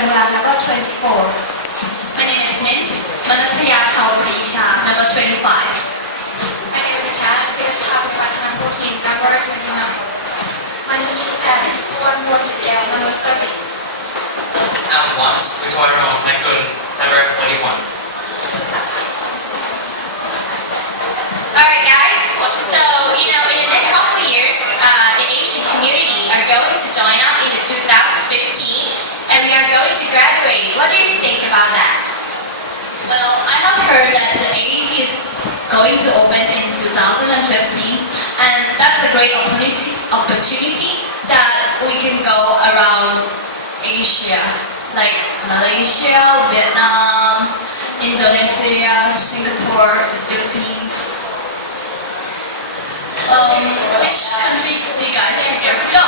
เมือง number 24 My name is Mint มนัสยาชาวปรีชา number 25 My name is Kat เป็นชาวประชาชนทิน number 29 My name is Paris 1 to the air number 30 I'm once Victoria of Nakul, number 41. Alright guys, so in the next couple of years, the Asian community are going to join up in 2015 and we are going to graduate. What do you think about that? Well, I have heard that the AEC is going to open in 2015 and that's a great opportunity that we can go around Asia, like Malaysia, Vietnam, Indonesia, Singapore, the Philippines. Which country do you guys prefer to go?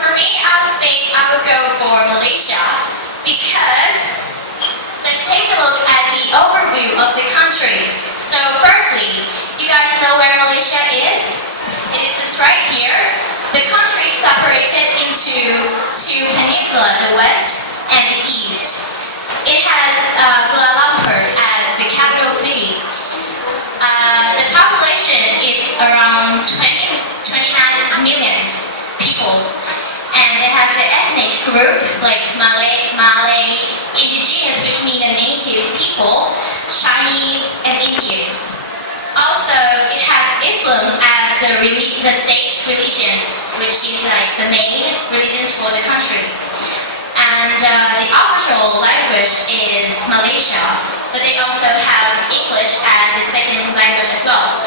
For me, I think I would go for Malaysia because let's take a look at the overview of the country. So firstly, you guys know where Malaysia is? It is just right here. The country is separated into two peninsulas, the west and the east. It has Kuala Lumpur as the capital city. The population is around 29 million people. And they have the ethnic group like Malay, indigenous, which mean the native people, Chinese, and Indians. Also, it has Islam as the state religions, which is like the main religions for the country. And the official language is Malaysia, but they also have English as the second language as well.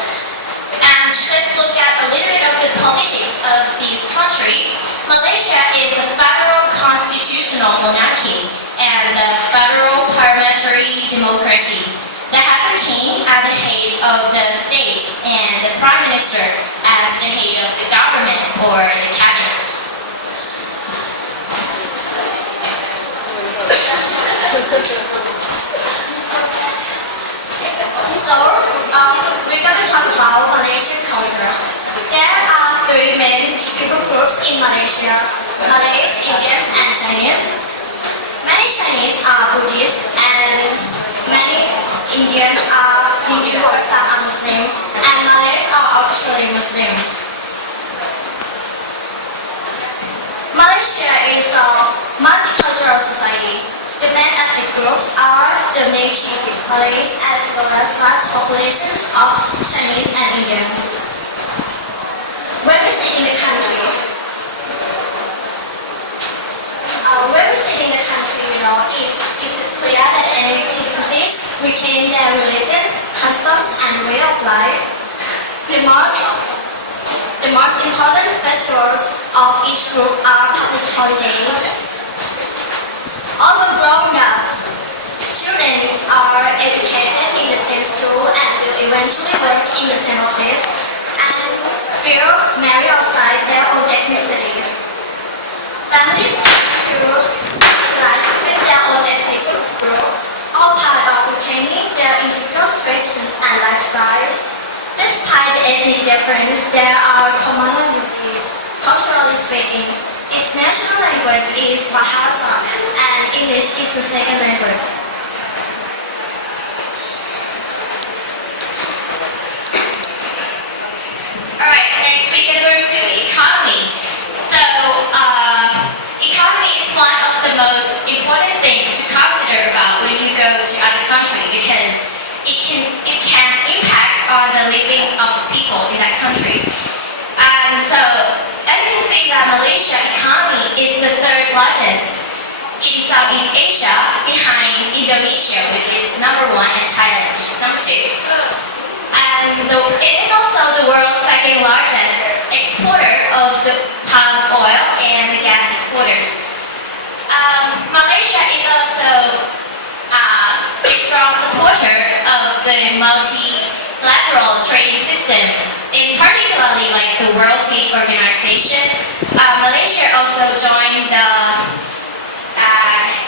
And let's look at a little bit of the politics of this country. Malaysia is a federal constitutional monarchy and a federal parliamentary democracy that has a king at the head of the state and the prime minister as the head of the government or the cabinet. So, we're going to talk about Malaysian culture. There are three main people groups in Malaysia: Malays, Indians, and Chinese. Many Chinese are Buddhist, and many Indians are Hindu or some are Muslim, and Malays are officially Muslim. Malaysia is a multicultural society. The main ethnic groups are the native Malays as well as large populations of Chinese and Indians. When we sit in the country, it is clear that any cities retain their religions, customs, and way of life. The most important festivals of each group are public holidays. Although grown up, children are educated in the same school and will eventually work in the same office and will marry outside their own ethnicities. Families tend to socialize with their own ethnic group, all part of retaining their individual traditions and lifestyles. Despite the ethnic difference, there are commonalities, culturally speaking. Its national language is Bahasa and English is the second language. Alright, next we can move to the economy. So, economy is one of the most important things to consider about when you go to other country because it can impact on the living of people in that country. And so, as you can see that Malaysia economy is the third largest in Southeast Asia behind Indonesia, which is number 1, and Thailand, which is number 2. And it is also the world's second largest exporter of the palm oil and the gas exporters. Malaysia is also a strong supporter of the multilateral trading system, in particularly like the World Trade Organization. Malaysia also joined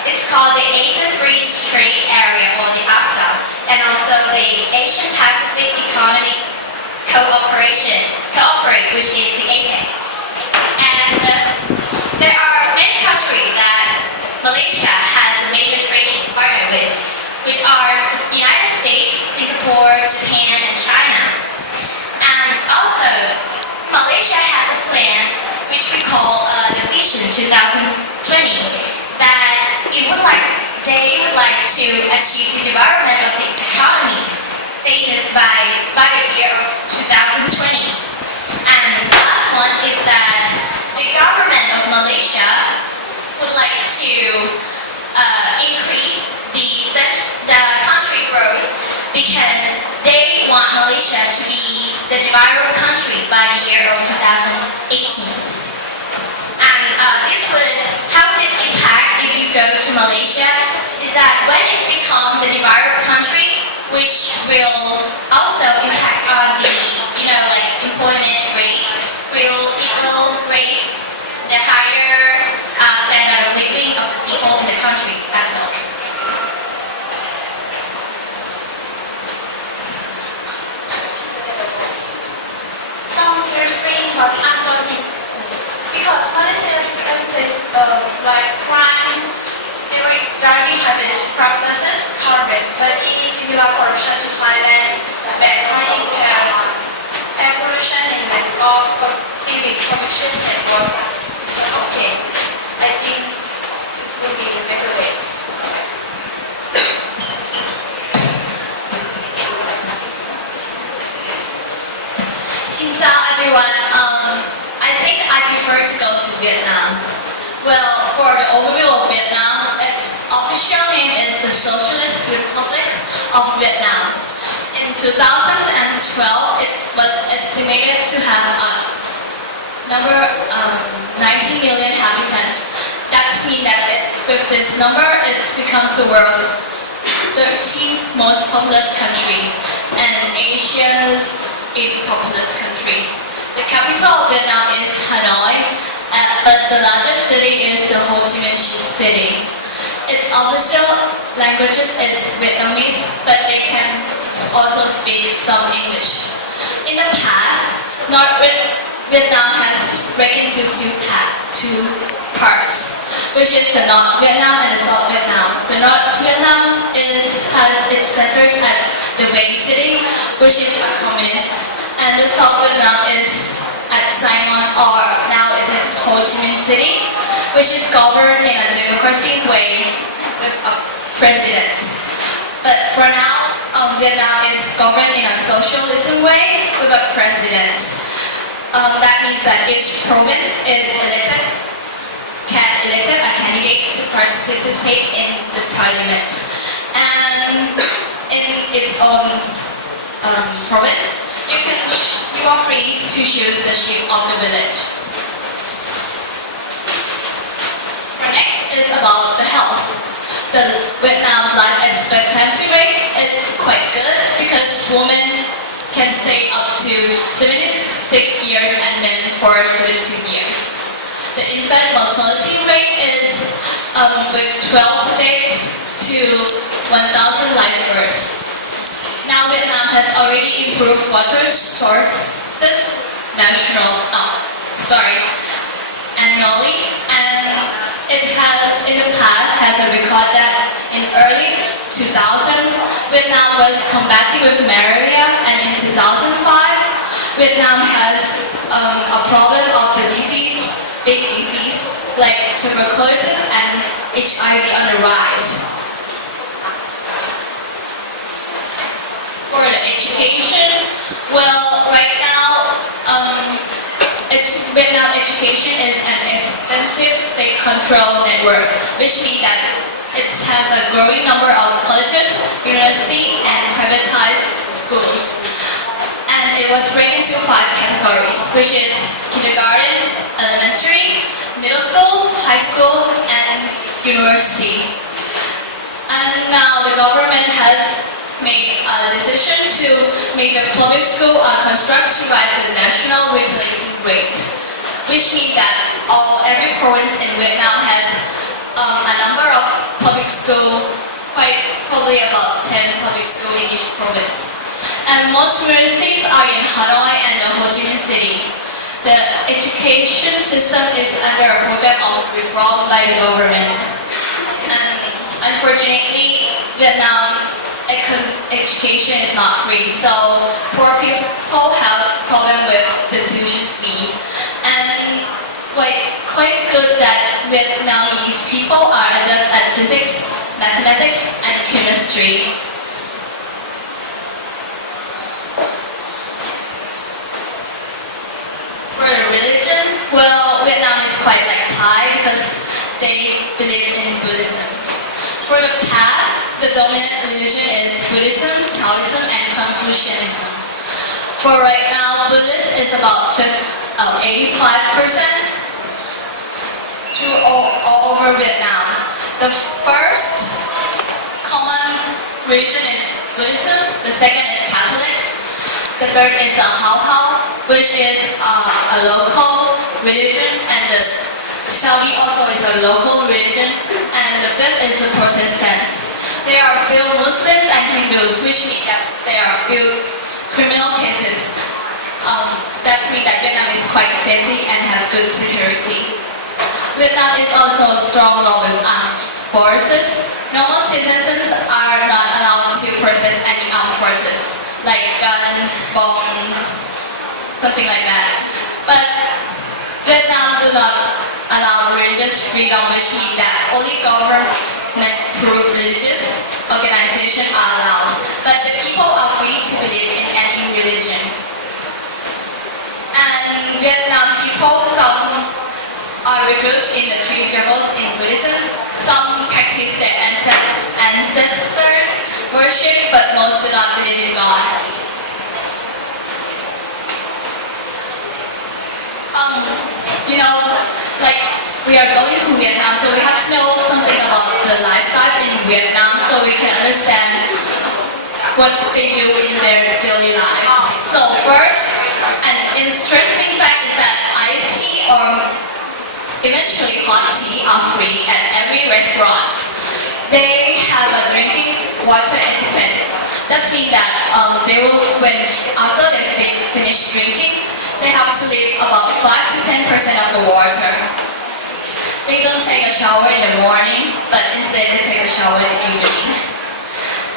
it's called the Asian Free Trade Area or the AFTA, and also the Asian Pacific Economic Cooperate, which is the APEC. And there are many countries that Malaysia has a major trading partner with, which are United States, Singapore, Japan, and China. And also, Malaysia has a plan which we call the Vision 2020 that they would like to achieve the development of the economy status by the year of 2020. And the last one is that the government of Malaysia would like to increase the country growth because they want Malaysia to be the developed country by the year of 2018. And how this impact if you go to Malaysia is that when it's become the developed country, which will also impact on the employment rate, it will raise the higher standard of living of the people in the country as well. Sounds refreshing but uncertain because Malaysia is emphasis like crime, driving habit practices, corporate society, similar corruption to Thailand, bad driving care, air pollution, and lack of civic conviction and was okay. I think this will be a better way. Xin chào everyone. I think I prefer to go to Vietnam. Well, for the overview of Vietnam, its official name is the Socialist Republic of Vietnam. In 2012, it was estimated to have a number 19 million inhabitants. That means that with this number, it becomes the world's 13th most populous country and Asia's 8th populous country. The capital of Vietnam is Hanoi, but the largest city is the Ho Chi Minh City. Its official languages is Vietnamese, but they can also speak some English. In the past, North Vietnam has broken into two parts, which is the North Vietnam and the South Vietnam. The North Vietnam has its centers at the Bay City, which is a communist, and the South Vietnam is at Saigon, or now is its Ho Chi Minh City, which is governed in a democracy way with a president. But for now, Vietnam is governed in a socialism way with a president. That means that each province is elected a candidate to participate in the parliament. And in its own province, you are free to choose the chief of the village. Next is about the health. The Vietnam life expectancy rate is quite good because women can stay up to 76 years and men for 17 years. The infant mortality rate is with 12 days to 1,000 live births. Now Vietnam has already improved water sources annually, and it has in the past has a record that in early 2000 Vietnam was combating with malaria, and in 2005 Vietnam has a problem of the big disease like tuberculosis and HIV on the rise. For the education, well, right now, Vietnam education is an extensive state control network, which means that it has a growing number of colleges, universities, and privatized schools. And it was ranked into 5 categories, which is kindergarten, elementary, middle school, high school, and university. And now the government has made a decision to make the public school construct to rise the national literacy rate, which means that every province in Vietnam has a number of public school, quite probably about 10 public school in each province. And most universities are in Hanoi and the Ho Chi Minh City. the education system is under a program of reform by the government. And unfortunately, Vietnam's education is not free, so poor people have problem with the tuition fee. And quite good that Vietnamese people are adept at physics, mathematics, and chemistry. For the religion, well, Vietnam is quite like Thai because they believe in Buddhism. For the past, the dominant religion is Buddhism, Taoism, and Confucianism. For right now, Buddhist is about 85% all over Vietnam. The first common religion is Buddhism, the second is Catholics, the third is the Hao, which is a local religion, and the Saudi also is a local religion, and the fifth is the Protestants. There are few Muslims and Hindus, which means that there are few criminal cases. That means that Vietnam is quite safety and have good security. Vietnam is also a strong law with armed forces. Normal citizens are not allowed to possess any armed forces, like guns, bombs, something like that. But Vietnam do not allow religious freedom, which means that only government-approved religious organizations are allowed. But the people are free to believe in any religion. And Vietnam people, some are refuged in the three temples in Buddhism. Some practice their ancestors' worship, but most do not believe in God. Like we are going to Vietnam, so we have to know something about the lifestyle in Vietnam so we can understand what they do in their daily life. So first, an interesting fact is that iced tea or eventually hot tea are free at every restaurant. They have a drinking water etiquette. That means that after they finish drinking, they have to leave about 5 to 10% of the water. They don't take a shower in the morning, but instead they take a shower in the evening.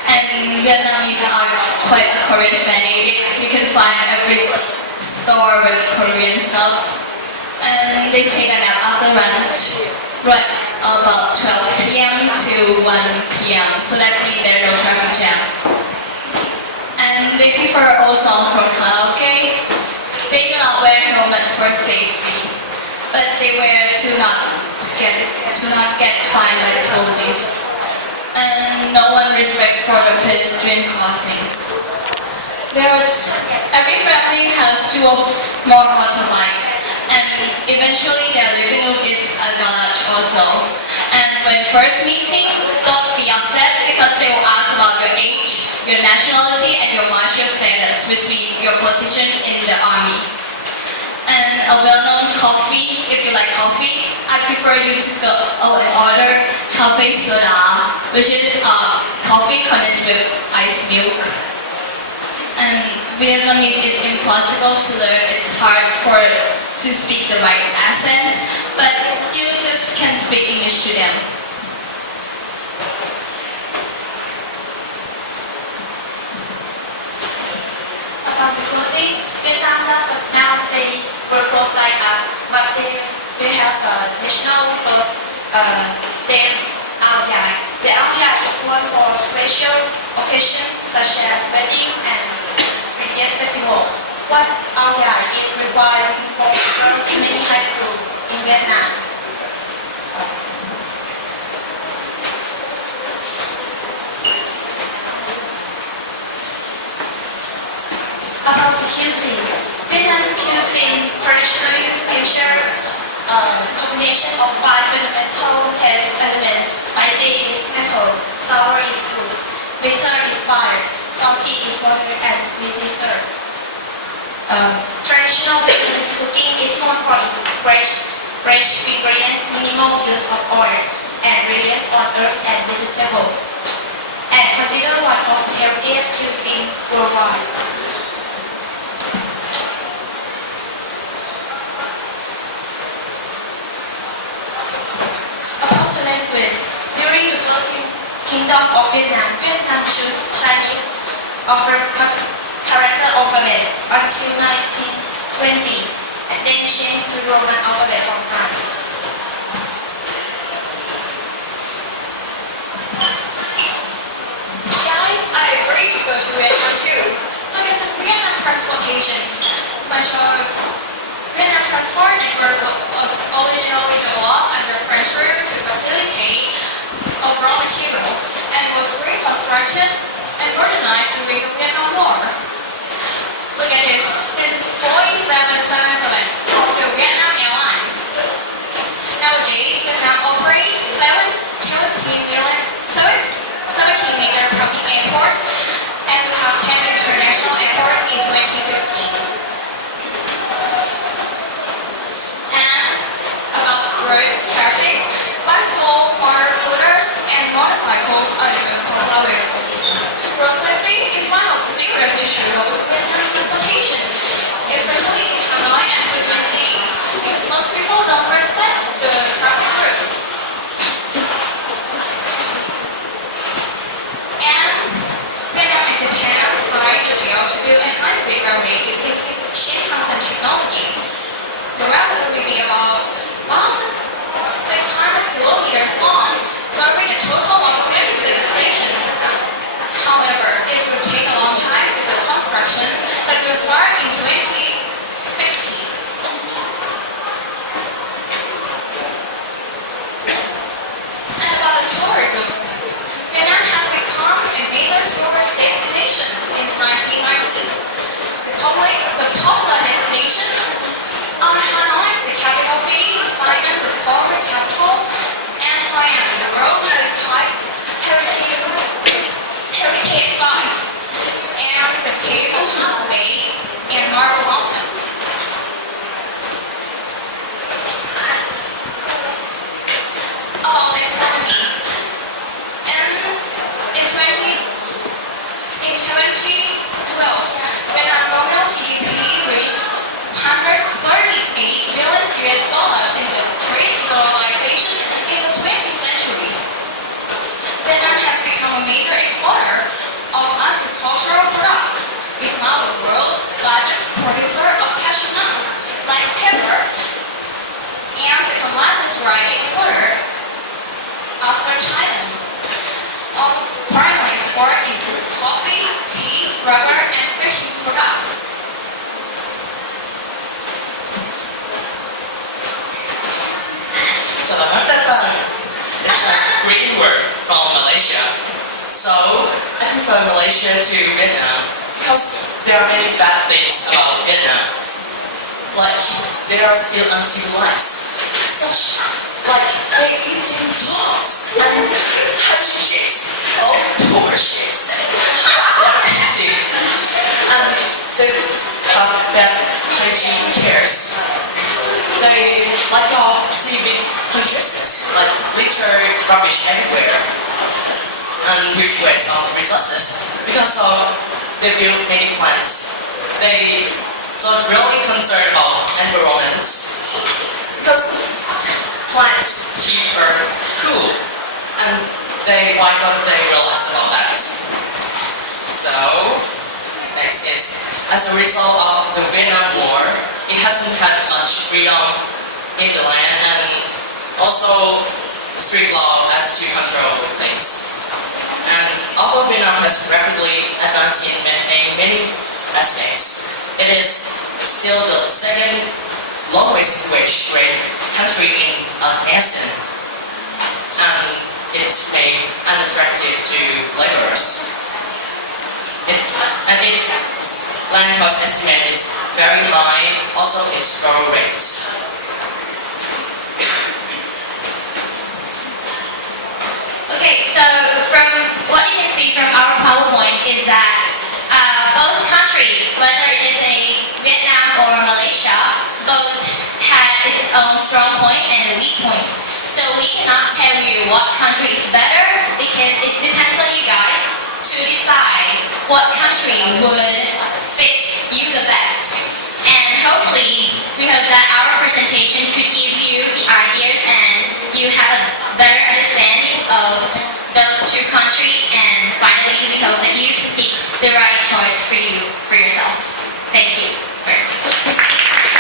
And Vietnamese are quite a Korean fanatic. You can find every store with Korean stuff. And they take a nap after lunch, right about 12 p.m. to 1 p.m. So that means there's no traffic jam. And they prefer all songs from karaoke. They do not wear helmet for safety, but they wear to not get fined by the police. And no one respects for the pedestrian crossing. Every family has 2 or more motorbikes, and eventually their living room is a garage also. And when first meeting, don't be upset because they will ask about your age, your nationality, and your martial status, which means your position in the army. And a well-known coffee, if you like coffee, I prefer you to go and order cafe soda, which is coffee condensed with iced milk. And Vietnamese is impossible to learn. It's hard to speak the right accent, but you just can speak English to them. About the clothing, Vietnam doesn't now say wear clothes like us, but they have a national clothes named Ao Dai. The Ao Dai is worn for special occasions such as weddings and religious festivals. What Ao Dai is required for girls in many high schools in Vietnam. About the cuisine, Vietnam's cuisine traditionally features a combination of 5 fundamental taste elements. Spicy is metal, sour is food, bitter is fire, salty is water, and sweet is syrup. Traditional Vietnamese cooking is known for its fresh ingredients, minimal use of oil, and ingredients on earth and vegetable, and considered one of the healthiest cuisines worldwide. Kingdom of Vietnam, Vietnam chose Chinese character alphabet until 1920, and then changed to Roman alphabet from France. Guys, I agree to go to Vietnam too. Look at the Vietnam transportation. Much of Vietnam transport network was originally developed under French rule to facilitate of raw materials and was reconstructed and modernized during the Vietnam War. Look at this. This is Boeing 777 of the Vietnam Airlines. Nowadays, Vietnam operates 17 major public airports and we have 10 international airports in 2015. And about road traffic, bicycle, motor scooters, and motorcycles are the most popular vehicles. Road safety is one of the serious issues of Vietnam transportation, especially in Hanoi and Ho Chi Minh City, because most people don't respect the traffic rule. And Vietnam and Japan signed a deal to build a high-speed railway using Shinkansen technology. The railway will be about 1,600 kilometers long, serving a total of 26 stations. However, it will take a long time with the constructions that will start in 2050. And about the tourism, Vietnam has become a major tourist destination since 1990s. The popular destination are Hanoi, the capital city, Saigon, the former capital, and Hoi An, the World Heritage Sites, and the beautiful Hanoi and Marble Mountains. About the economy, in 2012, Vietnam nominal GDP reached 138 billion US dollars in the great globalization in the 20th centuries. Vietnam has become a major exporter of agricultural products. It's now the world's largest producer of cashew nuts, like pepper, and second largest rice exporter after Thailand. All the primary export include coffee, tea, rubber, and fishing products. Selamat datang. It's a greeting word from Malaysia. So I prefer Malaysia to Vietnam because there are many bad things about Vietnam. Like they are still uncivilized. Such like they're eating dogs and hatching chicks. Oh, poor chicks. What a pity. And they have bad hygiene cares. They lack of civic consciousness, like litter, rubbish everywhere, and huge waste of resources. Because of they build many plants, they don't really concern about environment. Because plants keep earth cool, and why don't they realize about that? So next is, as a result of the Vietnam War, it hasn't had much freedom in the land and also strict law as to control things. And although Vietnam has rapidly advanced in many aspects, it is still the second lowest wage rate country in ASEAN, and it's made unattractive to laborers. Its land cost estimate is very high, also its growth rate. Okay, so from what you can see from our PowerPoint is that both countries, whether it is a Vietnam or Malaysia, both had its own strong point and weak points. So we cannot tell you what country is better because it depends on you guys to decide what country would fit you the best. And hopefully, we hope that our presentation could give you the ideas and you have a better understanding of those two countries, and finally we hope that you can pick the right choice for you.